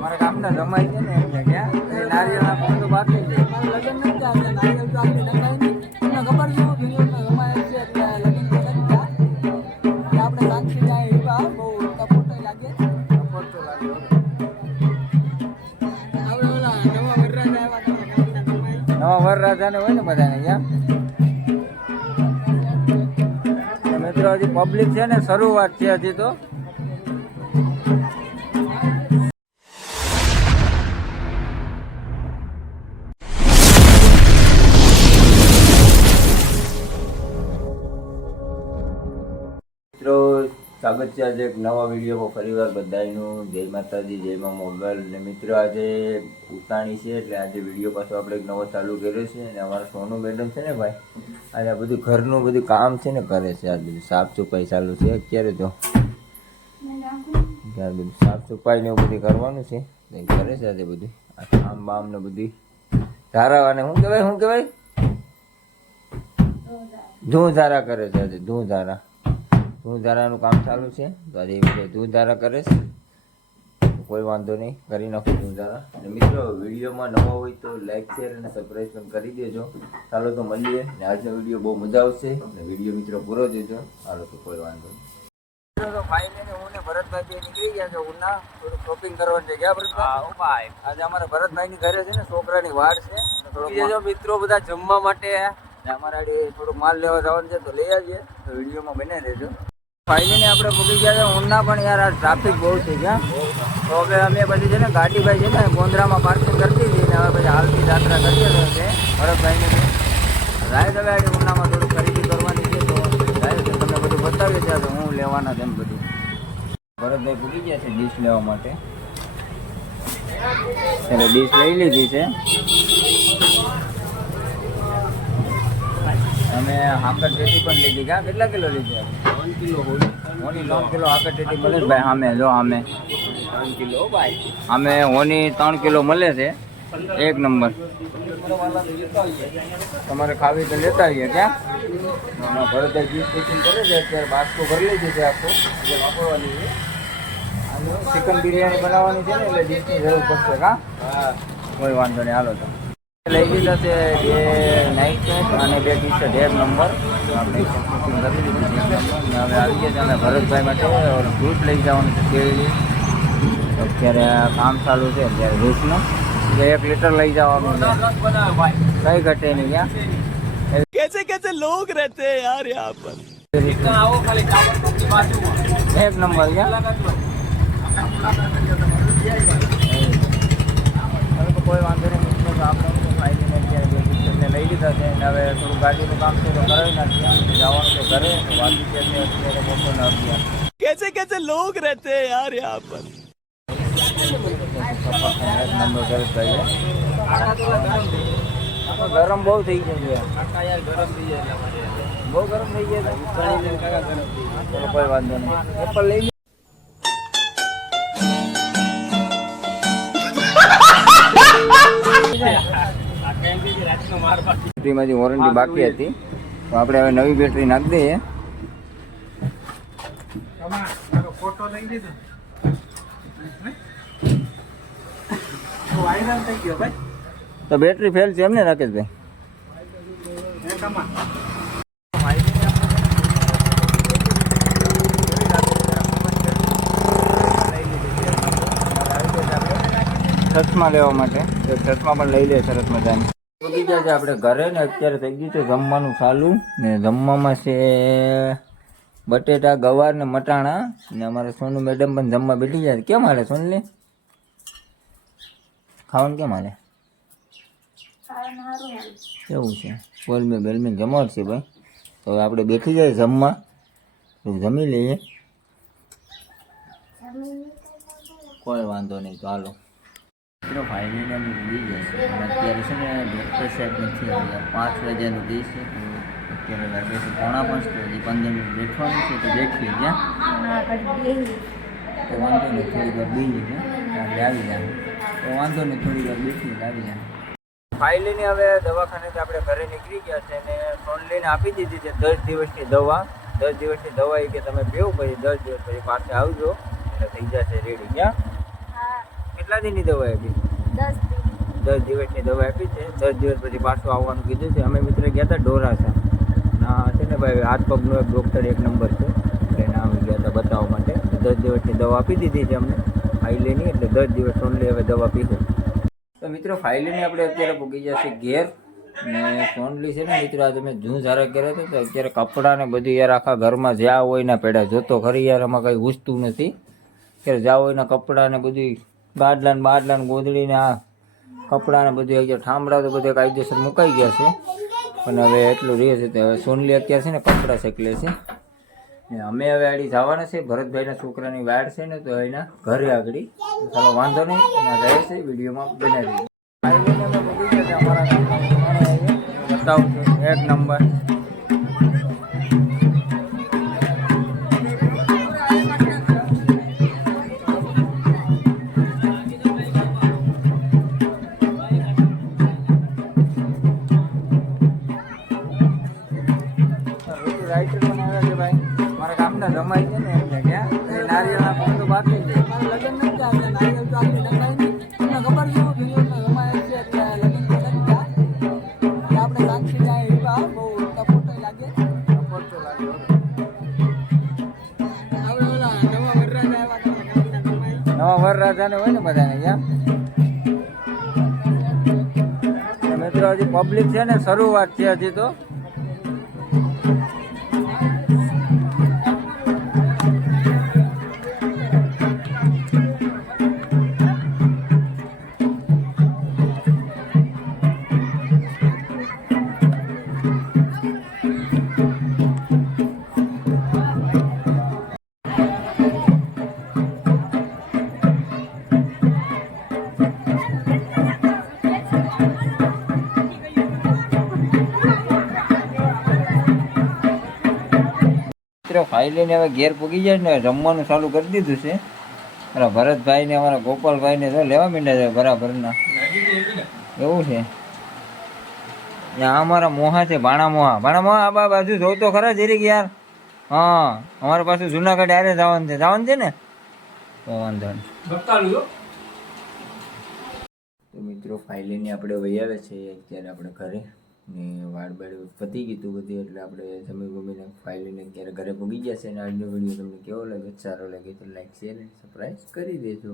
મારા ગામના જમાઈ છે ને એમને ક્યાં નારિયેળ આપવાનું તો બાકી છે. લગ્ન નથી થયા નારિયેળ તો આપણી નખાય નહીં. તમને ખબર છે વિડીયોમાં જમાય છે એટલે લગ્ન તો નથી થયા. આપણે શાંતિ જાય એવા બહુ કપોટો લાગે. કપોટો લાગે આપણે ઓલા નવા વરરાજા આવ્યા નવા વરરાજાને હોય ને બધાને ક્યાં મિત્રો હજી પબ્લિક છે ને શરૂઆત છે હજી તો. મિત્રો સ્વાગત છે આજે એક નવા વિડીયો પર ફરીવાર બધાનું. જય માતાજી, જય મા મોગલ. ને મિત્રો આજે ઉતાણી છે એટલે આજે વિડીયો પાછો આપણે એક નવો ચાલુ કર્યો છે. અને અમારા સોનુ મેડમ છે ને ભાઈ આજે આ બધું ઘરનું બધું કામ છે ને કરે છે. આ બધું સાફ સફાઈ ચાલુ છે અત્યારે તો. ત્યારે બધું સાફ સફાઈ ને એવું બધું કરવાનું છે કરે છે આજે બધું આ કામ બામ ને બધું ધારાવાને શું કહેવાય ધૂંધારા કરે છે આજે. ધૂંધારાનું કામ ચાલુ છે તો આજે એ બધું ધૂંધારા કરે છે. કોઈ વાંધો નહીં, કરી નાખો ધૂંધારા. અને મિત્રો વિડીયોમાં નવા હોય તો લાઈક શેર અને સબસ્ક્રાઈબ પણ કરી દેજો. ચાલો તો મળીએ ને આજનો વિડીયો બહુ મજા આવશે અને વિડીયો મિત્રો પૂરો દેજો. ચાલો તો કોઈ વાંધો નહીં. ફાઇનલી હું ને ભરતભાઈ નીકળી ગયા છે ઉના થોડું શોપિંગ કરવાનું છે. ગયા ભરતભાઈ? આજે અમારા ભરતભાઈ ની ઘરે છે ને છોકરાની વાડ છે. થોડુંક મિત્રો બધા જમવા માટે અમારા થોડુંક માલ લેવા જવાનું છે તો લઈ આવીએ. તો વિડીયોમાં બને રહેજો. ફાઇનલી આપણે પૂકી ગયા છે ઉના, પણ યાર આ ટ્રાફિક બહુ છે ક્યાં. તો હવે અમે પછી છે ને ગાડીભાઈ છે ને ગોંદરામાં પાર્કિંગ કરતી હતી ને હવે પછી હાલતી યાત્રા કરીએ છે ભરતભાઈને રાઈડ. હવે આજે ઉનામાં થોડું ખરીદી કરવાની છે તો રાઈડ તમને બધું બતાવીએ છે હું લેવાના છે એમ બધું. ભરતભાઈ પૂકી ગયા છે ડીશ લેવા માટે. એટલે ડીશ લઈ લીધી છે. અમે હાકર ટેટી પણ લીધી. ક્યાં કેટલા કિલો લીધી? 1 કિલો. ઓની 3 કિલો હાકર ટેટી મળે છે ભાઈ. સામે જો અમે 3 કિલો ભાઈ અમે ઓની 3 કિલો મળે છે. એક નંબર. તમારે ખાવી તો લેતા આવીએ. ક્યાં ભરતભાઈ જ્યુસ પેકિંગ કરે છે અત્યારે. બાસ્કો ભરી લીધી છે આખો વાપરવાની છે. ચિકન બિરયાની બનાવવાની છે ને એટલે ડીશની જરૂર પડશે. હા કોઈ વાંધો નહીં. હાલો તો લઈ લીધા છે 2 નાઇટ પેન્ટ અને 2 ટી શર્ટ. એક નંબર આપણે શોપિંગ કરી લીધી છે. હવે આવી ગયા છે અમે ભરતભાઈ માટે જ્યુસ લઈ જવાનું છે કેળી. અત્યારે કામ ચાલુ છે અત્યારે જ્યુસનું 1 લીટર લઈ જવાનું છે. કઈ ઘટે નહીં. ક્યાં कैसे लोग रहते हैं यार यहाँ पर. एक नंबर. क्या કોઈ વાંધો નહીં. આપણે ફાઇનલી લઈ લીધા છે અને હવે થોડું ગાડીનું કામ છે તો કરાવી નાખીએ. જવાનું છે ઘરે તો વાગી છે અત્યારે બપોરના 11. कैसे लोग रहते हैं यार यहाँ पर. ગરમ બહુ થઈ ગયું છે. બહુ ગરમ થઈ ગયા છે. કોઈ વાંધો નહીં. એપલ લઈ બેટરીમાંથી વોરંટી બાકી હતી તો આપણે હવે નવી બેટરી નાખી દઈએ. ફોટો લઈ દીધો તો બેટરી ફેલ છે એમને રાકેશભાઈ. ચશ્મા લેવા માટે ચશ્મા પણ લઈ લે સરસ મજાની. ઉડી ગયા છે આપણે ઘરે ને અત્યારે થઈ ગયું છે જમવાનું ચાલુ. ને જમવામાં છે બટેટા ગવાર ને મટાણા. ને અમારે સોનુ મેડમ પણ જમવા બેઠી જાય. કેમ હાલે સોનલી? ખાવાનું કેમ હાલે? કેવું છે? બોલમે બેલમીન જમાવટ છે ભાઈ. તો હવે આપણે બેઠી જાય જમવા તો જમી લઈએ. કોઈ વાંધો નહીં. તો હાલો મિત્રો ફાઇનલી અમે ભૂલી ગયા છે. અત્યારે છે ને ડૉક્ટર સાહેબ નથી આવ્યા. 5 વાગ્યાનું ડીશ છે તો અત્યારે લાગે છે 4:45 તો હજી 15 મિનિટ બેઠવાનું છે તો બેઠીએ. ક્યાં તો વાંધો નહીં. થોડી વાર બેસી છે આપણે આવી જાય તો વાંધો નહીં. થોડી વાર બેસી આવી જાય. ફાઇનલી હવે દવાખાનેથી આપણે ઘરે નીકળી ગયા છે અને ફોન લઈને આપી દીધી છે 10 દિવસની દવા. 10 દિવસની દવા એ કે તમે પીવું પછી 10 દિવસ પછી પાછા આવજો એટલે થઈ જશે રેડી. ક્યાં કેટલા દિનની દવા આપી? 10 10 દિવસ. દિવસની દવા આપી છે. 10 દિવસ પછી પાછું આવવાનું કીધું છે. અમે મિત્ર ગયા હતા ઢોરાસા. ના છે ને ભાઈ, હાથ પગનો એક ડૉક્ટર 1 નંબર છે, એટલે એના અમે ગયા હતા બતાવવા માટે. 10 દિવસની દવા આપી દીધી છે અમને ફાઇલેની, એટલે 10 દિવસ ઓનલી હવે દવા પીધો. તો મિત્રો ફાઇલેની આપણે અત્યારે પૂગી જશે ઘેર. ને સોનલી છે ને મિત્રો, આ તમે જૂન ઝારા કર્યા હતા તો અત્યારે કપડાં ને બધું યાર આખા ઘરમાં જ્યાં હોય ને પેડા જોતો ખરી યાર, આમાં કંઈ ઘૂસતું નથી. અત્યારે જ્યાં હોય ને કપડાં ને બધું ગાડલા ને બાડલા ને ગોદડી ને આ કપડાં ને બધું આવી ઠામડા તો બધે કાયદેસર મુકાઈ ગયા છે. અને હવે એટલું રહે છે. તો હવે સોનલી અત્યારે છે ને કપડાં શેકલે છે. ને અમે હવે આડી જવાના છે, ભરતભાઈના છોકરાની વાડ છે ને, તો એના ઘરે આગળ. ચાલો વાંધો નહીં, એના રહે છે વિડીયોમાં બનાવી બતાવું છું 1 નંબર. રાઈટર પણ આવ્યા છે ભાઈ, મારા ગામના જમાઈ છે ને, એટલે ક્યાં નારિયેળના ફોન તો બાકી છે. લગ્ન નથી ચાલતા, નારિયેળ તો આપણી નખાય નહીં. તમને ખબર છે હું વિડીયોમાં રમાય છે, એટલે લગ્ન તો નથી થયા. એટલે આપણે શાંતિ જાય એવા બહુ ટપોટો લાગે. સપોર્ટ તો લાગે. આપણે ઓલા નવા વરરાજા આવ્યા હતા ગામના જમાઈ. નવા વરરાજાને હોય ને બધાને ક્યાં મિત્રો, હજી પબ્લિક છે ને, શરૂઆત છે હજી તો. ફાઇલીને હવે ઘેર પૂગી જાય ને, જમવાનું ચાલુ કરી દીધું છે. અમારા ભરતભાઈ ને અમારા ગોપાલભાઈ ને તો લેવા માંડ્યા છે બરાબરના. એવું છે. આ અમારા મોહા છે, ભાણા મોહા. આ બાજુ જોતો ખરા જરીક યાર. હા, અમારે પાછું જુનાગઢ આરે જવાનું છે ને, તો વાંધો નહીં. તો મિત્રો ફાઇલીને આપણે વહી આવે છે અત્યારે આપણે ઘરે. ને વાળ બાળ પતી ગયું બધું, એટલે આપણે જમી બમીને ફાઇલીને અત્યારે ઘરે પૂગી ગયા છે. અને આજનો વિડીયો તમને કેવો લાગે? સારો લાગે તો લાઈક શેર અને સબસ્ક્રાઈબ કરી દેજો.